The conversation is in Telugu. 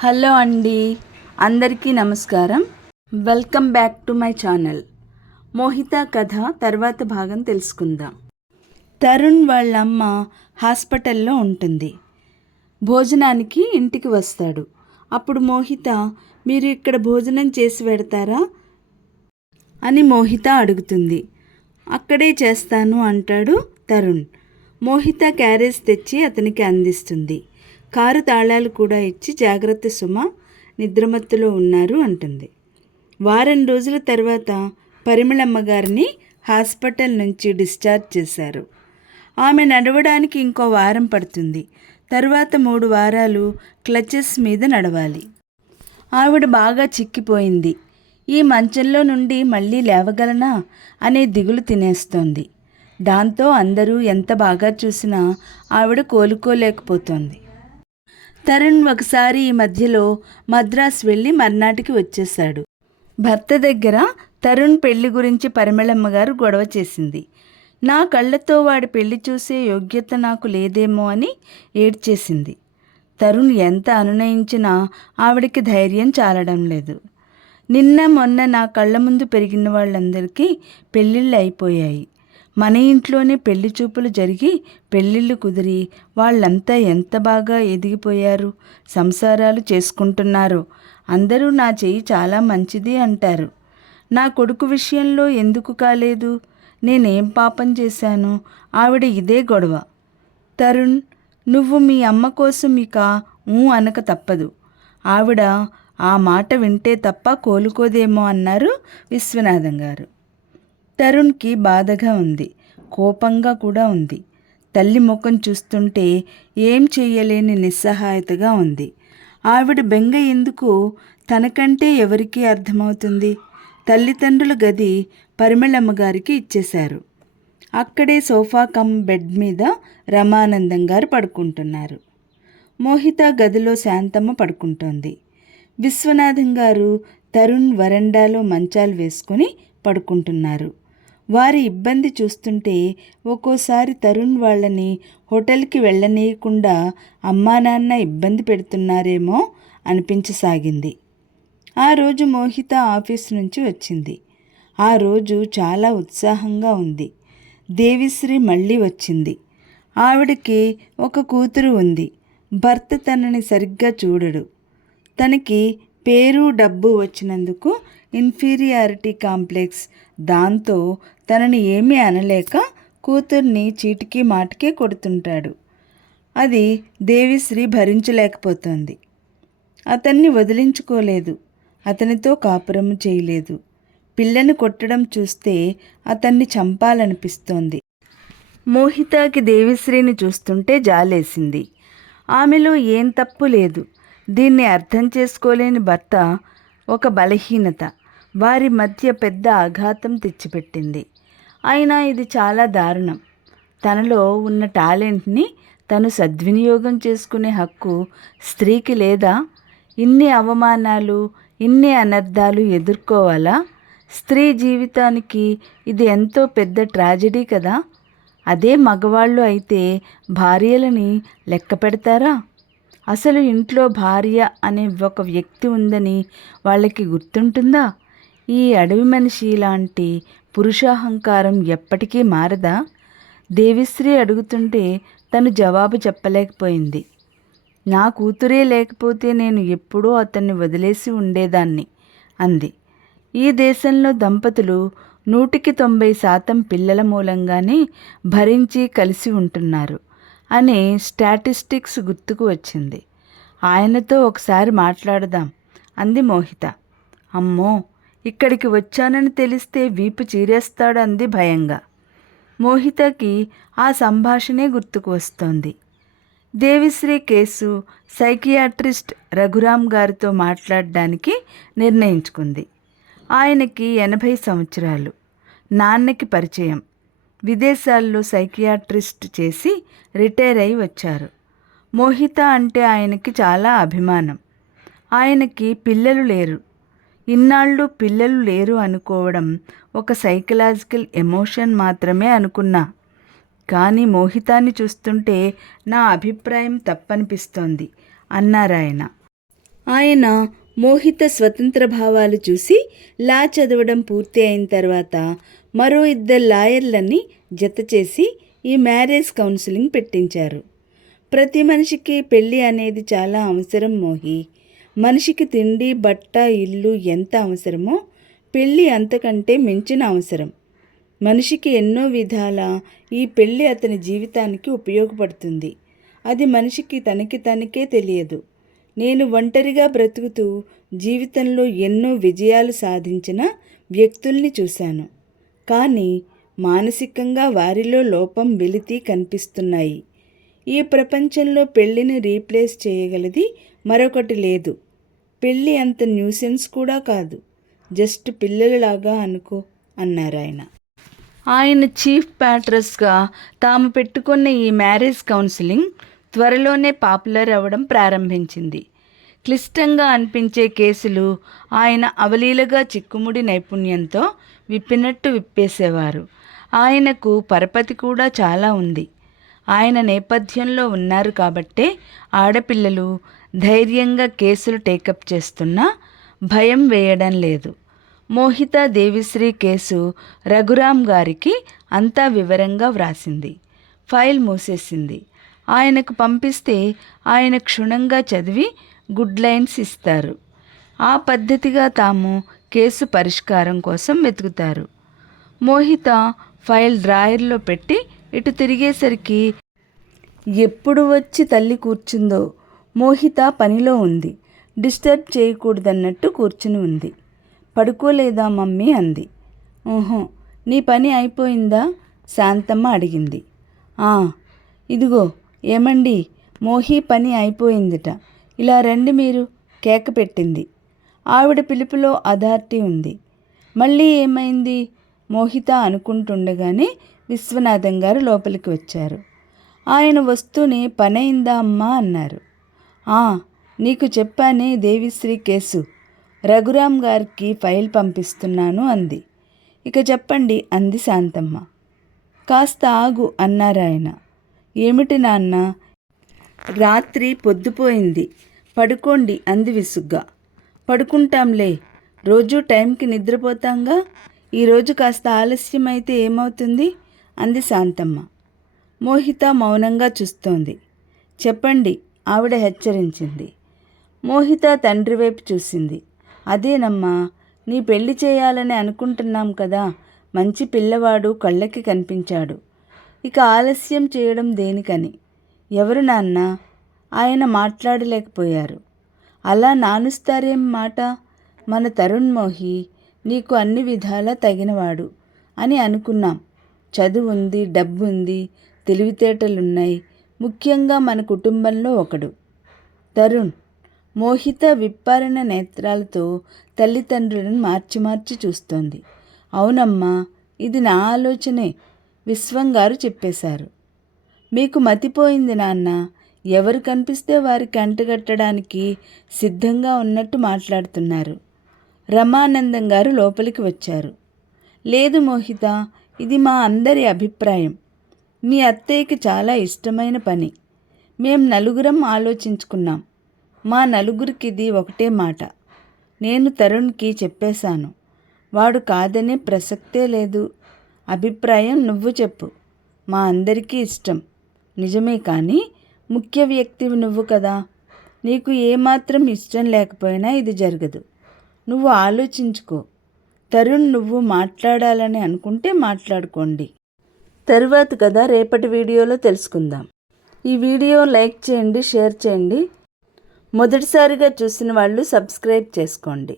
హలో అండి. అందరికీ నమస్కారం. Welcome back to my channel. Mohita కథ తర్వాత భాగం తెలుసుకుందాం. తరుణ్ వాళ్ళ అమ్మ హాస్పిటల్లో ఉంటుంది. భోజనానికి ఇంటికి వస్తాడు. అప్పుడు మోహిత మీరు ఇక్కడ భోజనం చేసి పెడతారా? అని మోహిత అడుగుతుంది. అక్కడే చేస్తాను అంటాడు తరుణ్. మోహిత క్యారేజ్ తెచ్చి అతనికి అందిస్తుంది. కారు తాళాలు కూడా ఇచ్చి జాగ్రత్త సుమ నిద్రమత్తులో ఉన్నారు అంటుంది. వారం రోజుల తర్వాత పరిమళమ్మ గారిని హాస్పిటల్ నుంచి డిశ్చార్జ్ చేశారు. ఆమె నడవడానికి ఇంకో వారం పడుతుంది. తర్వాత మూడు వారాలు క్లచెస్ మీద నడవాలి. ఆవిడ బాగా చిక్కిపోయింది. ఈ మంచంలో నుండి మళ్ళీ లేవగలనా అనే దిగులు తినేస్తోంది. దాంతో అందరూ ఎంత బాగా చూసినా ఆవిడ కోలుకోలేకపోతోంది. తరుణ్ ఒకసారి ఈ మధ్యలో మద్రాసు వెళ్ళి మర్నాటికి వచ్చేశాడు. భర్త దగ్గర తరుణ్ పెళ్ళి గురించి పరిమళమ్మ గారు గొడవ చేసింది. నా కళ్ళతో వాడి పెళ్ళి చూసే యోగ్యత నాకు లేదేమో అని ఏడ్చేసింది. తరుణ్ ఎంత అనునయించినా ఆవిడకి ధైర్యం చాలడం లేదు. నిన్న మొన్న నా కళ్ళ ముందు పెరిగిన వాళ్ళందరికీ పెళ్ళిళ్ళు అయిపోయాయి. మన ఇంట్లోనే పెళ్ళి చూపులు జరిగి పెళ్ళిళ్ళు కుదిరి వాళ్ళంతా ఎంత బాగా ఎదిగిపోయారు సంసారాలు చేసుకుంటున్నారు. అందరూ నా చెయ్యి చాలా మంచిది అంటారు. నా కొడుకు విషయంలో ఎందుకు కాలేదు? నేనేం పాపం చేశాను? ఆవిడ ఇదే గొడవ. తరుణ్ నువ్వు మీ అమ్మ కోసం ఇక ఊ అనక తప్పదు. ఆవిడ ఆ మాట వింటే తప్ప కోలుకోదేమో అన్నారు విశ్వనాథం గారు. తరుణ్కి బాధగా ఉంది. కోపంగా కూడా ఉంది. తల్లి ముఖం చూస్తుంటే ఏం చేయలేని నిస్సహాయతగా ఉంది. ఆవిడ బెంగ ఎందుకు? తనకంటే ఎవరికీ అర్థమవుతుంది? తల్లిదండ్రుల గది పరిమళమ్మ గారికి ఇచ్చేశారు. అక్కడే సోఫా కమ్ బెడ్ మీద రమానందం గారు పడుకుంటున్నారు. మోహిత గదిలో శాంతమ్మ పడుకుంటోంది. విశ్వనాథం గారు తరుణ్ వరండాలో మంచాలు వేసుకుని పడుకుంటున్నారు. వారి ఇబ్బంది చూస్తుంటే ఒక్కోసారి తరుణ్ వాళ్ళని హోటల్కి వెళ్ళనీయకుండా అమ్మా నాన్న ఇబ్బంది పెడుతున్నారేమో అనిపించసాగింది. ఆ రోజు మోహిత ఆఫీస్ నుంచి వచ్చింది. ఆ రోజు చాలా ఉత్సాహంగా ఉంది. దేవిశ్రీ మళ్ళీ వచ్చింది. ఆవిడకి ఒక కూతురు ఉంది. భర్త తనని సరిగ్గా చూడడు. తనకి పేరు డబ్బు వచ్చినందుకు ఇన్ఫీరియారిటీ కాంప్లెక్స్. దాంతో తనని ఏమీ అనలేక కూతుర్ని చీటికి మాటికే కొడుతుంటాడు. అది దేవిశ్రీ భరించలేకపోతోంది. అతన్ని వదిలించుకోలేదు. అతనితో కాపురము చేయలేదు. పిల్లని కొట్టడం చూస్తే అతన్ని చంపాలనిపిస్తోంది. మోహితాకి దేవిశ్రీని చూస్తుంటే జాలేసింది. ఆమెలో ఏం తప్పు లేదు. దీన్ని అర్థం చేసుకోలేని భర్త ఒక బలహీనత. వారి మధ్య పెద్ద ఆఘాతం తెచ్చిపెట్టింది. అయినా ఇది చాలా దారుణం. తనలో ఉన్న టాలెంట్ని తను సద్వినియోగం చేసుకునే హక్కు స్త్రీకి లేదా? ఇన్ని అవమానాలు ఇన్ని అనర్థాలు ఎదుర్కోవాలా? స్త్రీ జీవితానికి ఇది ఎంతో పెద్ద ట్రాజెడీ కదా? అదే మగవాళ్ళు అయితే భార్యలని లెక్క పెడతారా? అసలు ఇంట్లో భార్య అనే ఒక వ్యక్తి ఉందని వాళ్ళకి గుర్తుంటుందా? ఈ అడవి మనిషి లాంటి పురుషాహంకారం ఎప్పటికీ మారదా? దేవిశ్రీ అడుగుతుంటే తను జవాబు చెప్పలేకపోయింది. నా కూతురే లేకపోతే నేను ఎప్పుడూ అతన్ని వదిలేసి ఉండేదాన్ని అంది. ఈ దేశంలో దంపతులు నూటికి తొంభై శాతం పిల్లల మూలంగానే భరించి కలిసి ఉంటున్నారు. అని స్టాటిస్టిక్స్ గుర్తుకు వచ్చింది. ఆయనతో ఒకసారి మాట్లాడదాం అంది మోహిత. అమ్మో ఇక్కడికి వచ్చానని తెలిస్తే వీపు చీరేస్తాడు అంది భయంగా. మోహితకి ఆ సంభాషణే గుర్తుకు వస్తోంది. దేవిశ్రీ కేసు సైకియాట్రిస్ట్ రఘురామ్ గారితో మాట్లాడడానికి నిర్ణయించుకుంది. ఆయనకి ఎనభై సంవత్సరాలు. నాన్నకి పరిచయం. విదేశాల్లో సైకియాట్రిస్ట్ చేసి రిటైర్ అయి వచ్చారు. మోహిత అంటే ఆయనకి చాలా అభిమానం. ఆయనకి పిల్లలు లేరు. ఇన్నాళ్ళు పిల్లలు లేరు అనుకోవడం ఒక సైకలాజికల్ ఎమోషన్ మాత్రమే అనుకున్నా. కానీ మోహితాన్ని చూస్తుంటే నా అభిప్రాయం తప్పనిపిస్తోంది అన్నారాయన ఆయన మోహిత స్వతంత్ర భావాలు చూసి లా చదవడం పూర్తి అయిన తర్వాత మరో ఇద్దరు లాయర్లని జత చేసి ఈ మ్యారేజ్ కౌన్సిలింగ్ పెట్టించారు. ప్రతి మనిషికి పెళ్ళి అనేది చాలా అవసరం మోహి. మనిషికి తిండి బట్ట ఇల్లు ఎంత అవసరమో పెళ్ళి అంతకంటే మించిన అవసరం. మనిషికి ఎన్నో విధాల ఈ పెళ్ళి అతని జీవితానికి ఉపయోగపడుతుంది. అది మనిషికి తనకి తనకే తెలియదు. నేను ఒంటరిగా బ్రతుకుతూ జీవితంలో ఎన్నో విజయాలు సాధించిన వ్యక్తుల్ని చూశాను. కానీ మానసికంగా వారిలో లోపం వెలితి కనిపిస్తున్నాయి. ఈ ప్రపంచంలో పెళ్ళిని రీప్లేస్ చేయగలది మరొకటి లేదు. పెళ్ళి అంత న్యూసెన్స్ కూడా కాదు. జస్ట్ పిల్లలలాగా అనుకో అన్నారు ఆయన. ఆయన చీఫ్ ప్యాట్రస్గా తాము పెట్టుకున్న ఈ మ్యారేజ్ కౌన్సిలింగ్ త్వరలోనే పాపులర్ అవ్వడం ప్రారంభించింది. క్లిష్టంగా అనిపించే కేసులు ఆయన అవలీలగా చిక్కుముడి నైపుణ్యంతో విప్పినట్టు విప్పేసేవారు. ఆయనకు పరపతి కూడా చాలా ఉంది. ఆయన నేపథ్యంలో ఉన్నారు కాబట్టే ఆడపిల్లలు ధైర్యంగా కేసులు టేకప్ చేస్తున్నా భయం వేయడం లేదు. మోహిత దేవిశ్రీ కేసు రఘురాం గారికి అంతా వివరంగా వ్రాసింది. ఫైల్ మూసేసింది. ఆయనకు పంపిస్తే ఆయన క్షుణ్ణంగా చదివి గుడ్ లైన్స్ ఇస్తారు. ఆ పద్ధతిగా తాము కేసు పరిష్కారం కోసం వెతుకుతారు. మోహిత ఫైల్ డ్రాయర్లో పెట్టి ఇటు తిరిగేసరికి ఎప్పుడు వచ్చి తల్లి కూర్చుందో మోహిత పనిలో ఉంది. డిస్టర్బ్ చేయకూడదన్నట్టు కూర్చుని ఉంది. పడుకోలేదా మమ్మీ? అంది. ఓహో నీ పని అయిపోయిందా? శాంతమ్మ అడిగింది. ఇదిగో ఏమండి? మోహి పని అయిపోయిందిట. ఇలా రండి మీరు కేక పెట్టింది. ఆవిడ పిలుపులో అథారిటీ ఉంది. మళ్ళీ ఏమైంది? మోహిత అనుకుంటుండగానే విశ్వనాథం గారు లోపలికి వచ్చారు. ఆయన వస్తూనే పనైందా అమ్మా? అన్నారు. "ఆ, నీకు చెప్పానే దేవిశ్రీ కేసు. రఘురాం గారికి ఫైల్ పంపిస్తున్నాను అంది. ఇక చెప్పండి అంది శాంతమ్మ. కాస్త ఆగు అన్నారాయన ఏమిటి నాన్న? రాత్రి పొద్దుపోయింది. పడుకోండి అంది విసుగ్గా. పడుకుంటాంలే. రోజు టైంకి నిద్రపోతాంగా? ఈరోజు కాస్త ఆలస్యం అయితే ఏమవుతుంది? అంది శాంతమ్మ. మోహిత మౌనంగా చూస్తోంది. చెప్పండి ఆవిడ హెచ్చరించింది. మోహిత తండ్రి వైపు చూసింది. అదేనమ్మా నీ పెళ్ళి చేయాలని అనుకుంటున్నాం కదా. మంచి పిల్లవాడు కళ్ళకి కనిపించాడు. ఇక ఆలస్యం చేయడం దేనికని? ఎవరు నాన్నా? ఆయన మాట్లాడలేకపోయారు. అలా నానుస్తారేం మాట? మన తరుణ్ మోహి నీకు అన్ని విధాలా తగినవాడు అని అనుకున్నాం. చదువు ఉంది డబ్బు ఉంది తెలివితేటలున్నాయి. ముఖ్యంగా మన కుటుంబంలో ఒకడు. తరుణ్ మోహిత విప్పారిన నేత్రాలతో తల్లిదండ్రులను మార్చి మార్చి చూస్తోంది. అవునమ్మా ఇది నా ఆలోచనే విశ్వం గారు చెప్పేశారు. మీకు మతిపోయింది నాన్న ఎవరు కనిపిస్తే వారికి అంటగట్టడానికి సిద్ధంగా ఉన్నట్టు మాట్లాడుతున్నారు. రమానందం గారు లోపలికి వచ్చారు. లేదు మోహిత ఇది మా అందరి అభిప్రాయం. మీ అత్తయ్యకి చాలా ఇష్టమైన పని. మేం నలుగురం ఆలోచించుకున్నాం. మా నలుగురికి ఇది ఒకటే మాట. నేను తరుణ్కి చెప్పేశాను. వాడు కాదనే ప్రసక్తే లేదు. అభిప్రాయం నువ్వు చెప్పు. మా అందరికీ ఇష్టం. నిజమే కానీ ముఖ్య వ్యక్తివి నువ్వు కదా. నీకు ఏమాత్రం ఇష్టం లేకపోయినా ఇది జరగదు. నువ్వు ఆలోచించుకో. తరుణ్ నువ్వు మాట్లాడాలని అనుకుంటే మాట్లాడుకోండి. తరువాత కదా రేపటి వీడియోలో తెలుసుకుందాం. ఈ వీడియో లైక్ చేయండి షేర్ చేయండి. మొదటిసారిగా చూసిన వాళ్ళు సబ్స్క్రైబ్ చేసుకోండి.